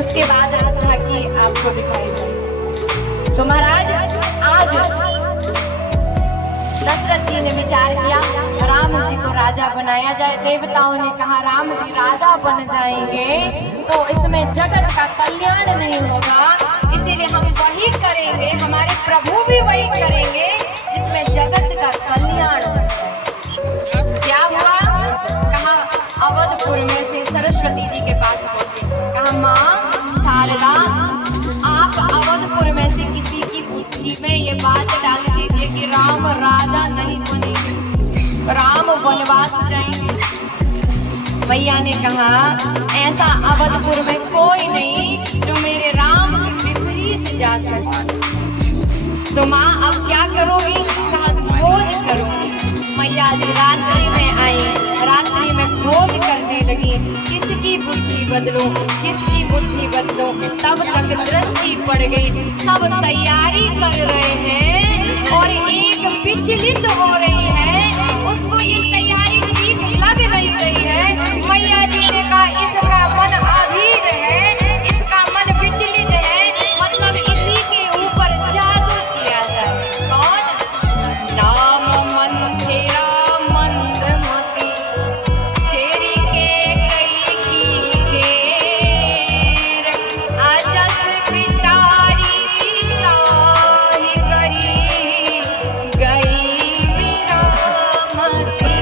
उसके बाद आत्मा की आपको दिखाई दी। तो महाराज आज दशरथ जी ने विचार किया राम जी को राजा बनाया जाए। देवताओं ने कहा राम जी राजा बन जाएंगे तो इसमें जगत का कल्याण नहीं होगा, इसीलिए हम वही करेंगे, हमारे प्रभु भी वही करेंगे जिसमें जगत का कल्याण। क्या हुआ? कहा अवधपुर में से सरस्वती जी के पास पहुंचे, कहा माँ शारदा आप अवधपुर में से किसी की बुद्धि में ये बात डाल दीजिए कि राम राजा नहीं बनेंगे, राम वनवास जाएंगे। मैया ने कहा ऐसा अवधपुर में कोई नहीं जो मेरे राम के विपरीत जा सके। तो माँ अब क्या करोगी? कहा खोज करूंगी। मैया जी रात्रि में आई, रात्रि में खोज करने लगी, किसकी बुद्धि बदलो, किसकी बुद्धि बदलो। तब तक दृष्टि पड़ गई, सब तैयारी कर रहे हैं और एक विचलित हो रही है, उसको ये तैयारी ठीक लग नहीं रही है। मैया जी ने कहा इसका मन अधीर है, इसका मन विचलित है, मतलब इसी के ऊपर जादू किया जाए। कौन? नाम मंदिरा मंदमती शेरी के कई की घेर, अजस पिटारी ताहि करी गई मेरा मती।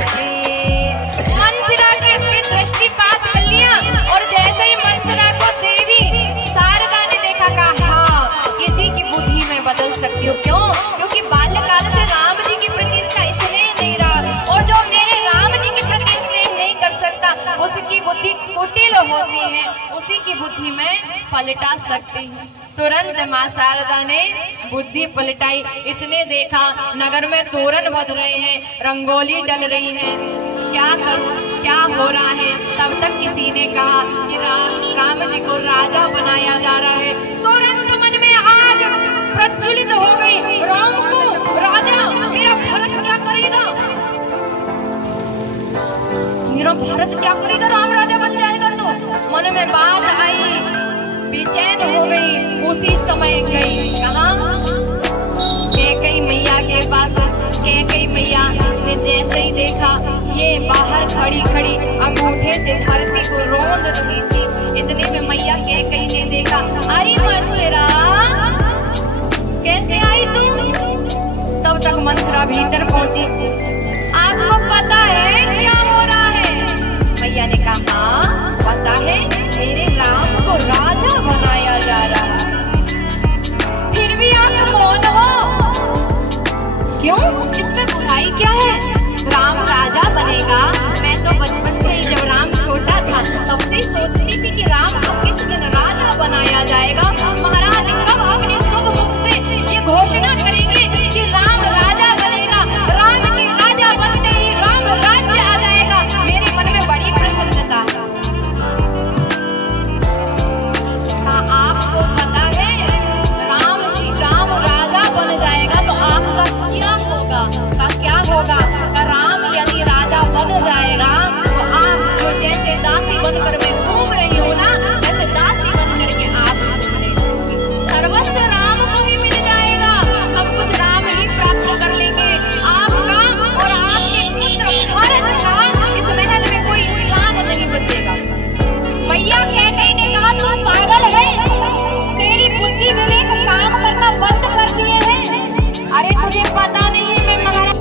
मंथरा के पे दृष्टिपात कर लिया और जैसे ही मंथरा को देवी शारदा ने देखा, कहा हाँ किसी की बुद्धि में बदल सकती हो। क्यों? क्योंकि बाल्यकाल से राम जी की प्रति इसका स्नेह नहीं रहा, और जो मेरे राम जी की प्रति स्नेह नहीं कर सकता उसकी बुद्धि कुटिल होती है, उसी की बुद्धि में पलटा सकती है। तुरंत माँ शारदा ने बुद्धि पलटाई। इसने देखा नगर में तोरण बध रहे हैं, रंगोली डल रही है, क्या हो रहा है। तब तक किसी ने कहा कि राम जी को राजा बनाया जा रहा है। तुरंत मन में आग प्रज्वलित हो गई, राम को राजा, मेरा भारत क्या करेगा, मेरा भारत क्या करेगा, राम राजा बन जाएगा। तो मन में बात आई, बेचैन हो गई। उसी समय गई कहाँ? कैकेयी मैया के पास। कैकेयी मैया ने जैसे ही देखा ये बाहर खड़ी खड़ी अंगूठे से धरती को रोंद रही थी, इतने में मैया कैकेयी ने देखा, अरे मंथरा कैसे आई तुम? तब तक मंथरा भीतर पहुंची। आपको पता है क्या हो रहा है? मैया ने कहा हाँ पता है, मेरे राम को राजा बनाया जा रहा है। फिर भी आप मौन हो क्यों? इसमें बुराई क्या है? राम राजा बनेगा। मैं तो बचपन से ही जब राम छोटा था तब से सोचती थी कि राम को किस दिन राजा बनाया जाएगा। महाराज कब अपने शुभ मुख से ये घोषणा करेंगे कि राम राजा बनेगा, राम के राजा बनते ही राम राज्य आ जाएगा। मेरे मन में बड़ी प्रसन्नता। मुझे पता नहीं है मैं महाराज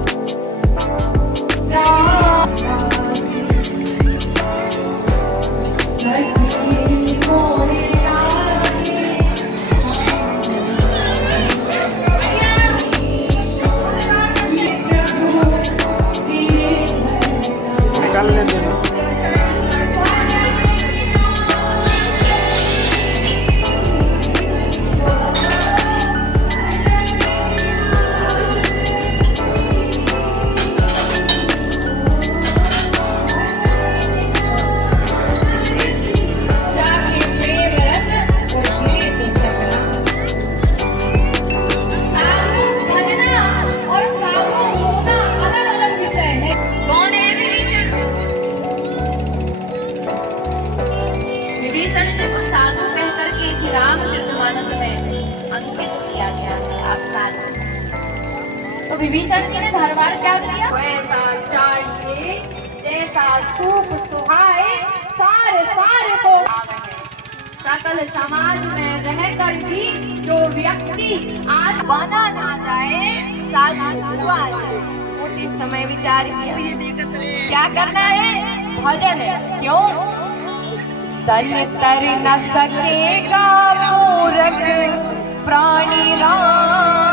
निकालने देना। विभीषण जी को साधु कह करके इस रामचरितमानस में अंकित किया गया है। आप साधु तो विभीषण जी ने धरवार क्या किया? वैसा चाहिए जैसा सूप सुहाए सारे सारे को सकल समाज में रहकर भी जो व्यक्ति आज बना ना जाए साधु हुआ उस समय विचार किया क्या करना है? भजन है। क्यों? तन तर न सकेगा मूरख प्राणी राम